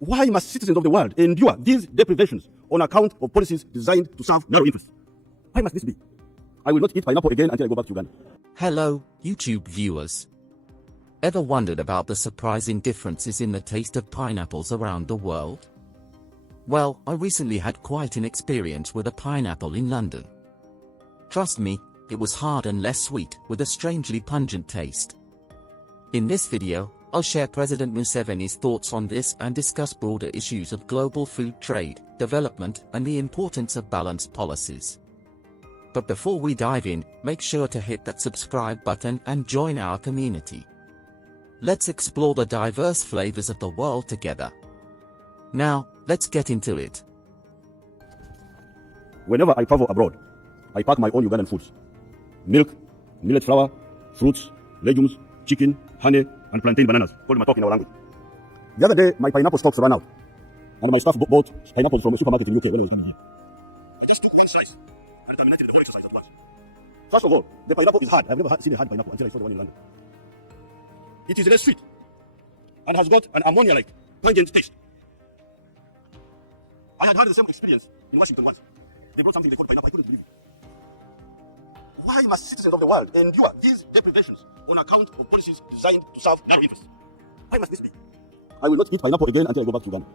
Why must citizens of the world endure these deprivations on account of policies designed to serve narrow interests? Why must this be? I will not eat pineapple again until I go back to Uganda. Hello, YouTube viewers. Ever wondered about the surprising differences in the taste of pineapples around the world? Well, I recently had quite an experience with a pineapple in London. Trust me, it was hard and less sweet, with a strangely pungent taste. In this video, I'll share President Museveni's thoughts on this and discuss broader issues of global food trade, development, and the importance of balanced policies. But before we dive in, make sure to hit that subscribe button and join our community. Let's explore the diverse flavors of the world together. Now, let's get into it. Whenever I travel abroad, I pack my own Ugandan foods. Milk, millet flour, fruits, legumes, chicken, honey, and plantain bananas. Call my talk in our language. The other day, my pineapple stocks ran out, and my staff bought pineapples from a supermarket in UK when I was coming here. I just took one slice and terminated the whole exercise at once. First of all, the pineapple is hard. I've never seen a hard pineapple until I saw the one in London. It is less sweet and has got an ammonia-like pungent taste. I had the same experience in Washington once. They brought something they called pineapple. I couldn't believe it. Why must citizens of the world endure these deprivations on account of policies designed to serve narrow interests? Why must this be? I will not eat pineapple again until I go back to Uganda.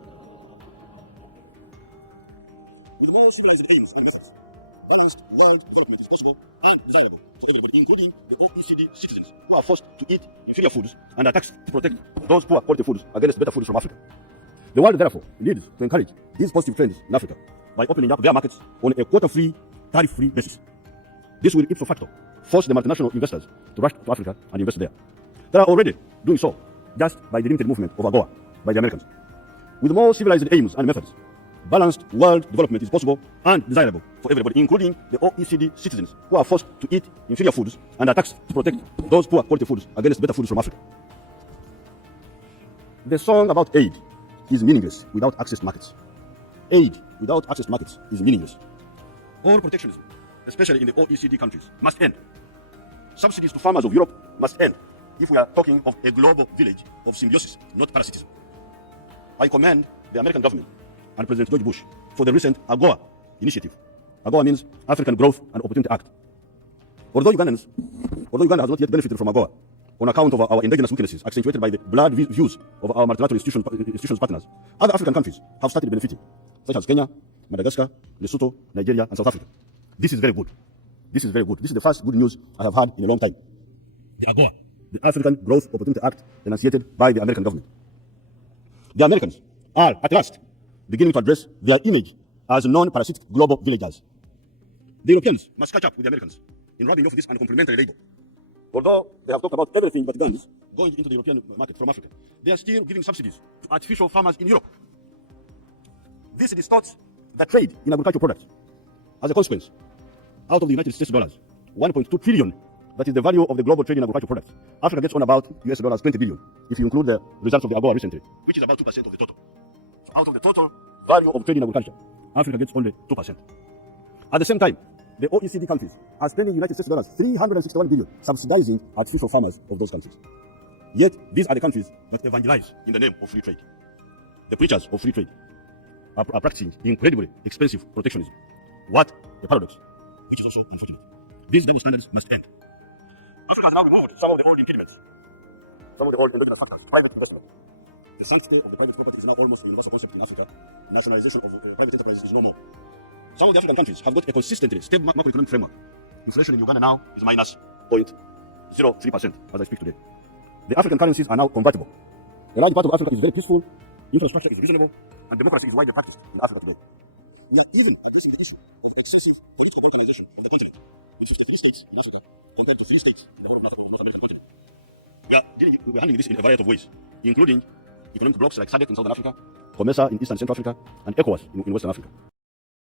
With all civilized aims and methods, balanced world development is possible and desirable to everybody, including the OECD citizens who are forced to eat inferior foods and are taxed to protect those poor quality foods against better foods from Africa. The world, therefore, needs to encourage these positive trends in Africa by opening up their markets on a quota-free, tariff-free basis. This will, ipso facto, force the multinational investors to rush to Africa and invest there. They are already doing so, just by the limited movement of AGOA by the Americans. With more civilized aims and methods, balanced world development is possible and desirable for everybody, including the OECD citizens who are forced to eat inferior foods and are taxed to protect those poor quality foods against better foods from Africa. The song about aid is meaningless without access to markets. Aid without access to markets is meaningless. All protectionism, especially in the OECD countries, must end. Subsidies to farmers of Europe must end if we are talking of a global village of symbiosis, not parasitism. I commend the American government and President George Bush for the recent AGOA initiative. AGOA means African Growth and Opportunity Act. Although Uganda has not yet benefited from AGOA on account of our indigenous weaknesses accentuated by the blood views of our multilateral institutions partners, other African countries have started benefiting, such as Kenya, Madagascar, Lesotho, Nigeria, and South Africa. This is very good. This is very good. This is the first good news I have had in a long time. The AGOA, the African Growth Opportunity Act, enunciated by the American government. The Americans are, at last, beginning to address their image as non-parasitic global villagers. The Europeans must catch up with the Americans in rubbing off this uncomplimentary label. Although they have talked about everything but guns going into the European market from Africa, they are still giving subsidies to artificial farmers in Europe. This distorts the trade in agricultural products. As a consequence, out of the United States dollars, 1.2 trillion, that is the value of the global trade in agricultural products, Africa gets on about US dollars 20 billion, if you include the results of the AGOA recently, which is about 2% of the total. So out of the total value of trade in agriculture, Africa gets only 2%. At the same time, the OECD countries are spending United States dollars 361 billion subsidizing artificial farmers of those countries. Yet, these are the countries that evangelize in the name of free trade. The preachers of free trade are practicing incredibly expensive protectionism. What a paradox, which is also unfortunate. These double standards must end. Africa has now removed some of the old impediments, some of the old indigenous factors, private investment. The sanctity of the private property is now almost a universal concept in Africa. Nationalization of private enterprise is no more. Some of the African countries have got a consistently stable macroeconomic framework. Inflation in Uganda now is minus 0.03% as I speak today. The African currencies are now convertible. A large part of Africa is very peaceful, infrastructure is reasonable, and democracy is widely practiced in Africa today. We are even addressing the issue of excessive political organization of the continent, with 53 states in Africa, compared to 3 states in the whole of North American continent. We are handling this in a variety of ways, including economic blocs like SADC in Southern Africa, COMESA in East and Central Africa, and ECOWAS in Western Africa.